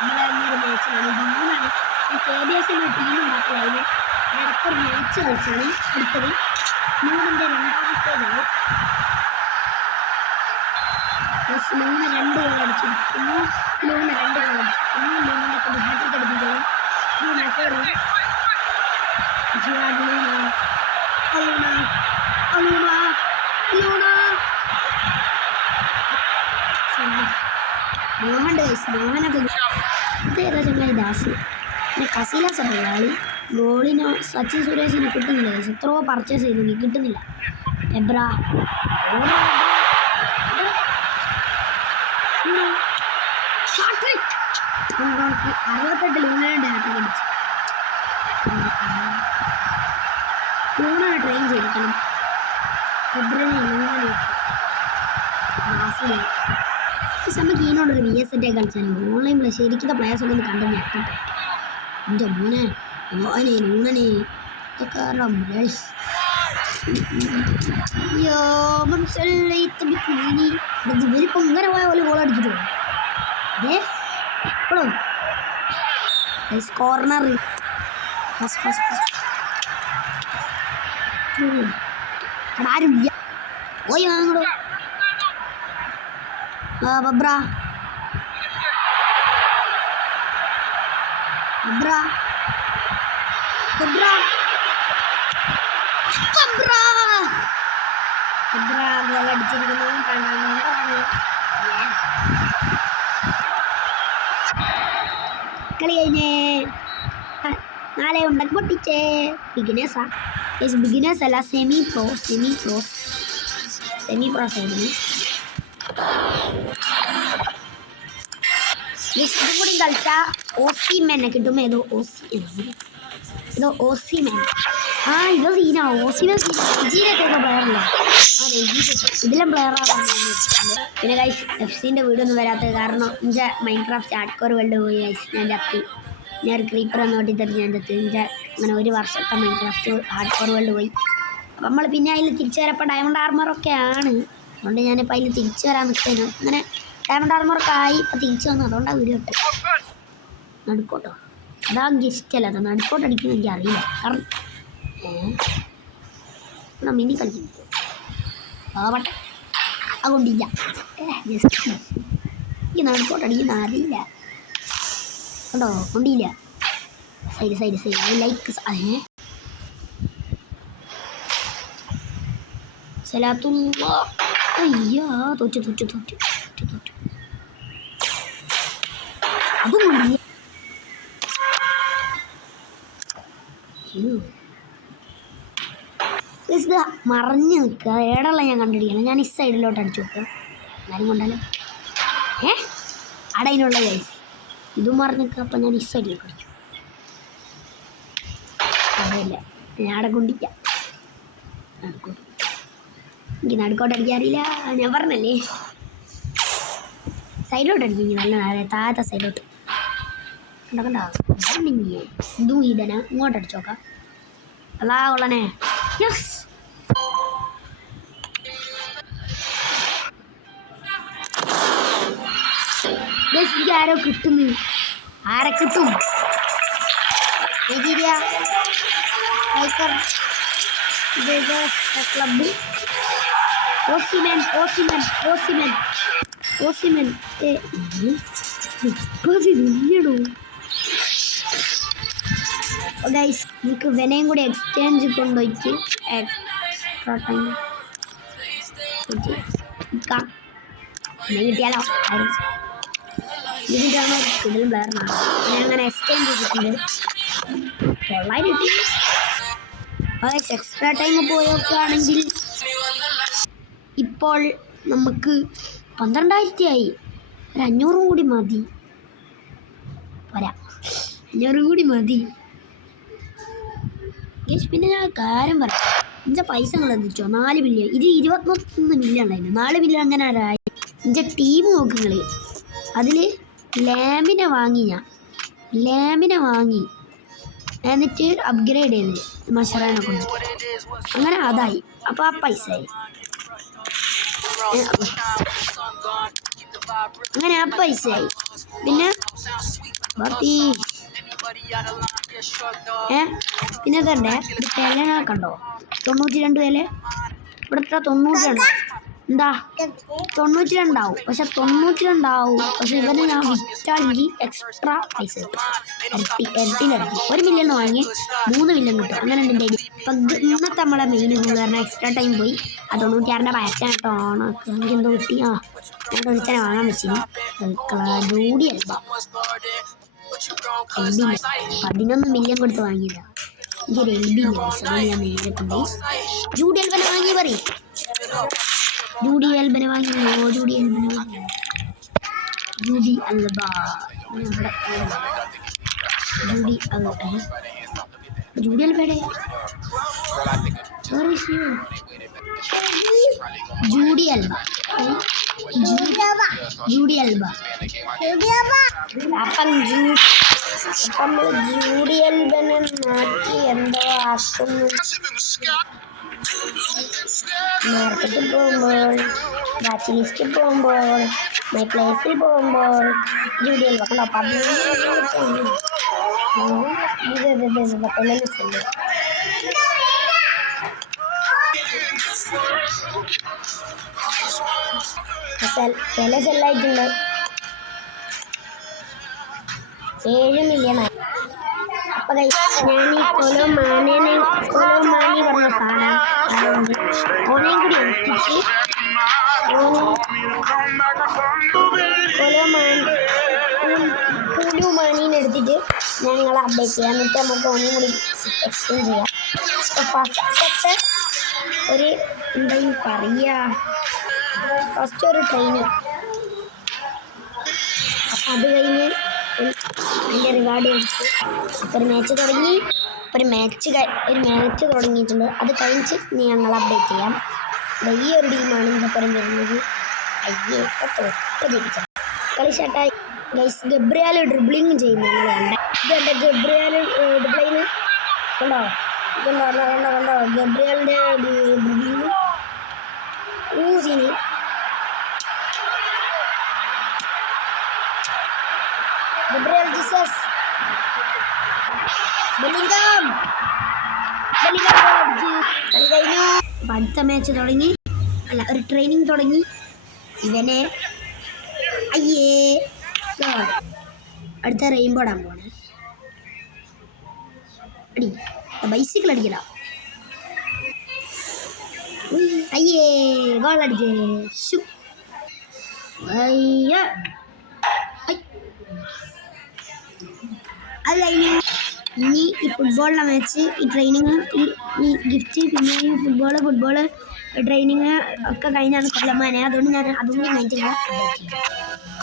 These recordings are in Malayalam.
നമ്മളെ ഒരു മാച്ചാണ് മൂന്നാണ് KBS ടീം ഉണ്ടാക്കിയതിന് ഇടയ്ക്കൊരു മാച്ച് കളിച്ചാണ് അടുത്തത് 3-ന്റെ രണ്ടാമത്തെ ഗോൾ. 2 ഗോൾ അടിച്ചിരിക്കുന്നു. 2 ഗോൾ അടിച്ചിരിക്കുന്നു. 3 കൊണ്ട് ഹാട്രിക് അടിപ്പിക്കണം. മോഹനൊക്കെ ഇതേതാ ചങ്ങായി ദാസ്. പിന്നെ കസീലാസ് ഉണ്ട് അയാൾ. ഗോളിന് സച്ചിൻ സുരേഷിന് കിട്ടുന്നില്ല. എത്രയോ പർച്ചേസ് ചെയ്തു കിട്ടുന്നില്ല. എബ്ര 68 ലൂണയുടെ ആട്ടം അടിച്ചു. ലൂണ ട്രെയിൻ ചെയ്തിരിക്കണം. എബ്രനെ ലൂണ നമുക്ക് ഇതിനോടൊരു VS കളിച്ചാൽ ഓൺലൈനിൽ ശരിക്കും പ്ലേയേഴ്സ് ഒക്കെ ഒന്ന് കണ്ടു ഞെട്ടട്ടെ. എൻ്റെ മോനെ ഓനെ ലൂണനെ ഇതൊക്കെ ഇവരിപ്പം ഇങ്ങനെ പോയ പോലെ ഗോൾ അടിച്ചിട്ടോ. അതെ എപ്പോഴും കോർണർ ആരും പോയി വാങ്ങടോ. ബബ്ര ബബ്ര ബബ്ര ബബ്ര ബബ്ര ഗോൾ അടിച്ചിരിക്കുന്നു. കളി കഴിഞ്ഞേ 4 ഉണ്ടാക്കി പൊട്ടിച്ചേ. ബിഗിനേഴ്സ് അല്ല, സെമി പ്രോ ആയിരുന്നു. ഇതും കൂടി കളിച്ചാൽ ഓസിമെന്നെ കിട്ടും. ഏതോ ഓസിമെൻ ഇതോ സീനാ. ഓസിമെൻ ഇജിയിലൊക്കെ പ്ലെയറല്ല. അതെ ഇതിലും പ്ലെയറാണ്. പിന്നെ ഗൈസ് FC-ൻ്റെ വീഡിയോ ഒന്നും വരാത്തത് കാരണം എൻ്റെ മൈൻക്രാഫ്റ്റ് ഹാർഡ്കോർ വേൾഡ് പോയി ഗൈസ്. ഞാൻ ചത്തി. ഞാൻ ഒരു ക്രീപ്പർ എന്ന് ഓട്ടിത്തറി ഞാൻ ചത്തി. എൻ്റെ അങ്ങനെ 1 വർഷത്തെ മൈൻക്രാഫ്റ്റ് ഹാർഡ്കോർ വേൾഡ് പോയി. അപ്പം നമ്മൾ പിന്നെ അതിൽ തിരിച്ചു വരപ്പോൾ ഡയമണ്ട് ആർമറൊക്കെ ആണ്. അതുകൊണ്ട് ഞാനിപ്പോൾ അതിൽ തിരിച്ചു വരാൻ നിൽക്കുന്നു. അങ്ങനെ ഡയമണ്ട് ആർമറൊക്കെ ആയി ഇപ്പം തിരിച്ചു വന്നു. അതുകൊണ്ടാണ് വീഡിയോ ഇട്ട്. നടുക്കോട്ടോ അതാ ഇഷ്ടമല്ല. അത് നടുക്കോട്ട് അടിക്കുന്നത് എനിക്ക് അറിയില്ല. കാരണം ഇവിടെ മിനി കളിക്കുന്നു ആവട്ടെ. അതുകൊണ്ടില്ല എനിക്ക് നടുക്കോട്ട് അടിക്കുന്ന അറിയില്ല കേട്ടോ. കൊണ്ടില്ല സൈഡ് ലൈക്ക് സലാത്തുള്ള. അയ്യാ തോറ്റു അതും കൊണ്ടില്ല. ഇത് മറഞ്ഞു നിൽക്കുക. ഏടുള്ള ഞാൻ കണ്ടിരിക്കണം. ഞാൻ ഈ സൈഡിലോട്ട് അടിച്ചു നോക്കുക. എല്ലാവരും കൊണ്ടാലോ അടയിനുള്ള ഗൈസ് ഇതും മറഞ്ഞു നിൽക്കുക. അപ്പം ഞാൻ ഈ സൈഡിലേക്ക് അടിച്ചു. അതല്ല ഞാൻ അവിടെ കൊണ്ടിരിക്കാം. നടുക്കോട്ട് എനിക്ക് നടുക്കോട്ട് അടിക്കാൻ അറിയില്ല. ഞാൻ പറഞ്ഞല്ലേ സൈഡിലോട്ട് അടിക്കും. നല്ല താഴത്തെ സൈഡിലോട്ട് ഇതും ഇതന്നെ ഇങ്ങോട്ട് അടിച്ചു നോക്കാം. അല്ലാ കൊള്ളനെ. യെസ് എനിക്ക് ആരോ കിട്ടുന്നു. ആരെ കിട്ടും? നൈജീരിയ ക്ലബ് ഓസിമെൻ 30 മില്യണോ ഗൈസ്. നമുക്ക് വെനയും കൂടി എക്സ്ചേഞ്ച് കൊണ്ടുപോയിട്ട് എക്സ്ട്രാ ടൈം കിട്ടിയാലോ. ഇതിൻ്റെയാണോ ഇതിലും പ്ലെയറിനാണ്. ഞാൻ അങ്ങനെ എക്സ്ചേഞ്ച് ചെയ്തിട്ടുണ്ട്. 900 കിട്ടി. എക്സ്ട്രാ ടൈം പോയൊക്കെയാണെങ്കിൽ ഇപ്പോൾ നമുക്ക് 12,000 ആയി. ഒരു 500 കൂടി മതി. പോരാ 500 കൂടി മതി. പിന്നെ ഞാൻ കാര്യം പറയാം. എൻ്റെ പൈസ നിങ്ങൾ എത്തിച്ചോ. 4 മില്യൺ. ഇത് 21 മില്യൺ ഉണ്ടായിരുന്നു. 4 മില്യൺ അങ്ങനെ ആരായി. എൻ്റെ ടീം നോക്കുങ്ങൾ. അതിൽ ലാമിനെ വാങ്ങി എന്നിട്ട് അപ്ഗ്രേഡ് ചെയ്ത് മഷറാനെ കൊണ്ട് അങ്ങനെ അതായി. അപ്പോൾ ആ പൈസ ആയി. അങ്ങനെ ആ പൈസയായി. പിന്നെ ബാക്കി പിന്നെ അതല്ലേ വില കണ്ടോ? 92 വില. ഇവിടുത്തെ 92 എന്താ 92 പക്ഷെ 92 പക്ഷെ ഇവനെ ഞാൻ വിറ്റാണെങ്കിൽ എക്സ്ട്രാ പൈസ കിട്ടും. ഇരട്ടിയിലിരട്ടി 1 മില്യൺ വാങ്ങി 3 മില്യൺ കിട്ടും. അങ്ങനെ ഉണ്ട്. ഇപ്പം ഇന്നത്തെ നമ്മളെ മെയിൻ ഗോൾ കാരണം എക്സ്ട്രാ ടൈം പോയി. ആ 96 പയറ്റാട്ടോ എനിക്ക് എന്തോ കിട്ടി. ഞാൻ ഒരുത്തനെ വാങ്ങാൻ വെച്ചിരുന്നു. ജൂഡി അൽബ 11 മില്യൺ കൊടുത്ത് വാങ്ങിയതാ. എനിക്കൊരു എൽബി ഞാൻ നേരെ കൊണ്ടുപോയി ജൂഡി അൽബനെ വാങ്ങി പറയും. ജൂഡി അൽബ ജൂഡി അൽബ ജൂഡി അൽബയുടെ ജൂഡി അൽബ അപ്പം നമ്മള് ജൂഡി അൽബനെ മാറ്റി എന്തോ ആക്കുന്നു. മാർക്കറ്റിൽ പോകുമ്പോൾ, വാച്ച് ലിസ്റ്റിൽ പോകുമ്പോൾ, മൈ പ്ലേസിൽ പോകുമ്പോൾ ജൂഡി അൽബ കണ്ടോ 11 വില സെല്ലായിട്ടുണ്ട്. 7 മില്യണായി. അപ്പൊ ഞാൻ ഈ കൊലോമാനി പറഞ്ഞ സാധനം ഓനെയും കൂടി ഒട്ടിച്ച് കൊലുമാനീനെ എടുത്തിട്ട് ഞങ്ങൾ അപ്ഡേറ്റ് ചെയ്യാം. എന്നിട്ട് നമുക്ക് ഓനെയും കൂടി എക്സ്ചേഞ്ച് ചെയ്യാം. ഫസ്റ്റത്തെ ഒരു എന്തായാലും പറയുക, ഫസ്റ്റ് ഒരു ട്രെയിനിങ്. അപ്പം അത് കഴിഞ്ഞ് അതിൻ്റെ റിവാർഡ് എടുത്ത് ഒരു മാച്ച് തുടങ്ങി. ഒരു മാച്ച് തുടങ്ങിയിട്ടുണ്ട്. അത് കഴിഞ്ഞിട്ട് ഞങ്ങൾ അപ്ഡേറ്റ് ചെയ്യാം. ഈ ഒരു ടീമാണ് ഇതിനപ്പുറം വരുന്നത്. അയ്യേ തൊട്ട് ജയിപ്പിച്ചത് കളി ഷട്ടായി. ഗൈസ് ഗബ്രിയാൽ ഡ്രിബ്ലിങ് ചെയ്യുന്നു. ഞങ്ങൾ കണ്ട ഇതെൻ്റെ ഗബ്രിയാൽ ഡ്രിബ്ലിങ് കണ്ടോ? കണ്ടോ ഗബ്രിയാലിൻ്റെ ഡ്രിബ്ലിങ് ഊസിന്. ഗബ്രിയാൽ ജീസസ് ബെല്ലിംഗം കളി കഴിഞ്ഞു. അടുത്ത മാച്ച് തുടങ്ങി. അല്ല, ഒരു ട്രെയിനിങ് തുടങ്ങി. ഇവനെ അയ്യേ അടുത്ത റെയിൻബോ ഇടാൻ പോണേ. അടി ബൈസിക്കിൾ അടിക്കല. അയ്യേ ഗോൾ അടിച്ചേ. അത് കഴിഞ്ഞു. ഇനി ഈ ഫുട്ബോളിൻ്റെ മാച്ച്, ഈ ട്രെയിനിങ്, ഈ ഗിഫ്റ്റ്, പിന്നെ ഈ ഫുട്ബോള് ട്രെയിനിങ് ഒക്കെ കഴിഞ്ഞാണ് കൊല്ലമാനെ. അതുകൊണ്ട് ഞാൻ അതൊന്നും കഴിഞ്ഞിട്ടില്ല.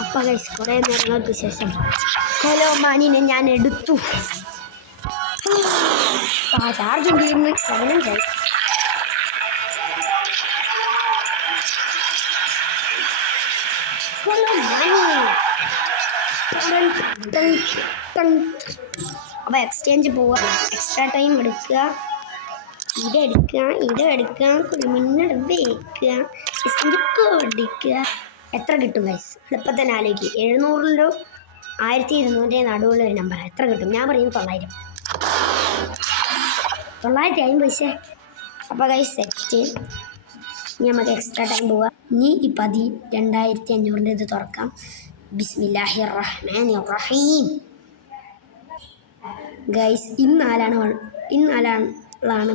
അപ്പം ഗൈസ് കുറേ നേരങ്ങൾക്ക് ശേഷം കൊലോമാനിനെ ഞാൻ എടുത്തു. ചാർജ് തീർന്ന് 15 അപ്പോൾ എക്സ്ചേഞ്ച് പോവുക. എക്സ്ട്രാ ടൈം എടുക്കുക, ഇതെടുക്കുക, മുന്നോട്ട് വെക്കുക, എക്സ്ചേഞ്ച് കൊടുക്കുക. എത്ര കിട്ടും ഗൈസ്? എളുപ്പം തന്നെ ആലോചിക്കും. 700 1200 നടുവുള്ള ഒരു നമ്പർ എത്ര കിട്ടും? ഞാൻ പറയും 900 950 പൈസ. അപ്പോൾ ഗൈസ് സെറ്റ്. ഇനി നമുക്ക് എക്സ്ട്രാ ടൈം പോവുക. ഇനി ഈ 2500 ഇത് തുറക്കാം. ബിസ്മില്ലാഹിർ റഹ്മാനിർ റഹീം. ഗൈസ് ഇന്നാലാണ്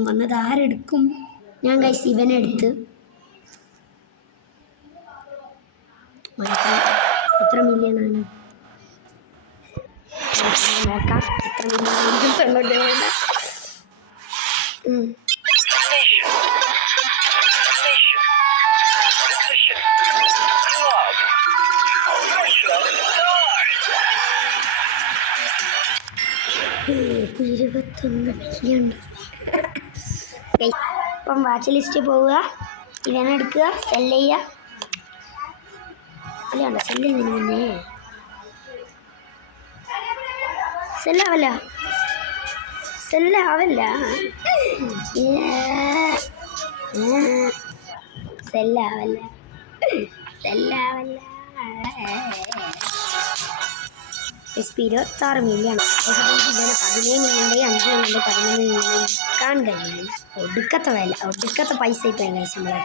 വന്നത്. ആരെടുക്കും? ഞാൻ ഗൈസ് ഇവനെ എടുത്ത്. എത്ര മില്യണാണ് നോക്കാം. എത്ര മില്യൺ? ഇപ്പം വാച്ച് ലിസ്റ്റ് പോവുക, ഇവനെടുക്കുക, സെല്ല് ചെയ്യുക. അല്ല സെല്ല് ചെയ്യുന്നതിന് മുന്നേ സെല്ലാവല്ല സെല്ലാവല്ല. SP 26 million. ഇതുവരെ 17 മില്യൻ്റെ 5 മില്യൻ്റെ 11 മില്യൺ വിൽക്കാൻ കഴിയും. ഒടുക്കത്തെ വില, ഒടുക്കത്തെ പൈസ ഇപ്പം നമ്മളെ